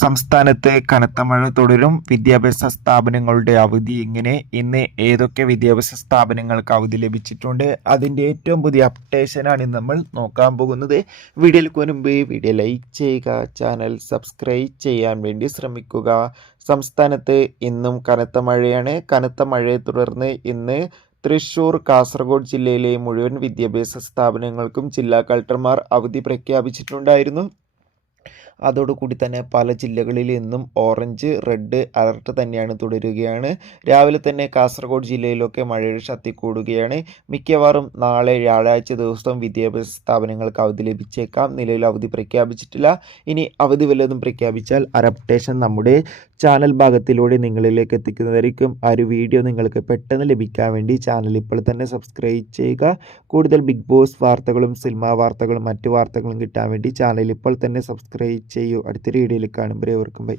സംസ്ഥാനത്ത് കനത്ത മഴ തുടരും. വിദ്യാഭ്യാസ സ്ഥാപനങ്ങളുടെ അവധി ഇങ്ങനെ. ഇന്ന് ഏതൊക്കെ വിദ്യാഭ്യാസ സ്ഥാപനങ്ങൾക്ക് അവധി ലഭിച്ചിട്ടുണ്ട്, അതിൻ്റെ ഏറ്റവും പുതിയ അപ്ഡേഷനാണ് നമ്മൾ നോക്കാൻ പോകുന്നത്. വീഡിയോയിലേക്ക് മുൻപ് വീഡിയോ ലൈക്ക് ചെയ്യുക, ചാനൽ സബ്സ്ക്രൈബ് ചെയ്യാൻ വേണ്ടി ശ്രമിക്കുക. സംസ്ഥാനത്ത് ഇന്നും കനത്ത മഴയാണ്. കനത്ത മഴയെ തുടർന്ന് ഇന്ന് തൃശൂർ, കാസർഗോഡ് ജില്ലയിലെ മുഴുവൻ വിദ്യാഭ്യാസ സ്ഥാപനങ്ങൾക്കും ജില്ലാ കളക്ടർമാർ അവധി പ്രഖ്യാപിച്ചിട്ടുണ്ടായിരുന്നു. അതോടുകൂടി തന്നെ പല ജില്ലകളിൽ ഇന്നും ഓറഞ്ച്, റെഡ് അലർട്ട് തന്നെയാണ് തുടരുകയാണ്. രാവിലെ തന്നെ കാസർഗോഡ് ജില്ലയിലൊക്കെ മഴയുടെ ശക്തി കൂടുകയാണ്. മിക്കവാറും നാളെ വ്യാഴാഴ്ച ദിവസം വിദ്യാഭ്യാസ സ്ഥാപനങ്ങൾക്ക് അവധി ലഭിച്ചേക്കാം. നിലവിൽ അവധി പ്രഖ്യാപിച്ചിട്ടില്ല. ഇനി അവധി വല്ലതും പ്രഖ്യാപിച്ചാൽ അപ്ഡേഷൻ നമ്മുടെ ചാനൽ ഭാഗത്തിലൂടെ നിങ്ങളിലേക്ക് എത്തിക്കുന്നതായിരിക്കും. ആ ഒരു വീഡിയോ നിങ്ങൾക്ക് പെട്ടെന്ന് ലഭിക്കാൻ വേണ്ടി ചാനൽ ഇപ്പോൾ തന്നെ സബ്സ്ക്രൈബ് ചെയ്യുക. കൂടുതൽ ബിഗ് ബോസ് വാർത്തകളും സിനിമാ വാർത്തകളും മറ്റു വാർത്തകളും കിട്ടാൻ വേണ്ടി ചാനൽ ഇപ്പോൾ തന്നെ സബ്സ്ക്രൈബ് ചെയ്യൂ. അടുത്തൊരു വീഡിയോയിൽ കാണുമ്പോൾ ഏവർക്കും ബൈ.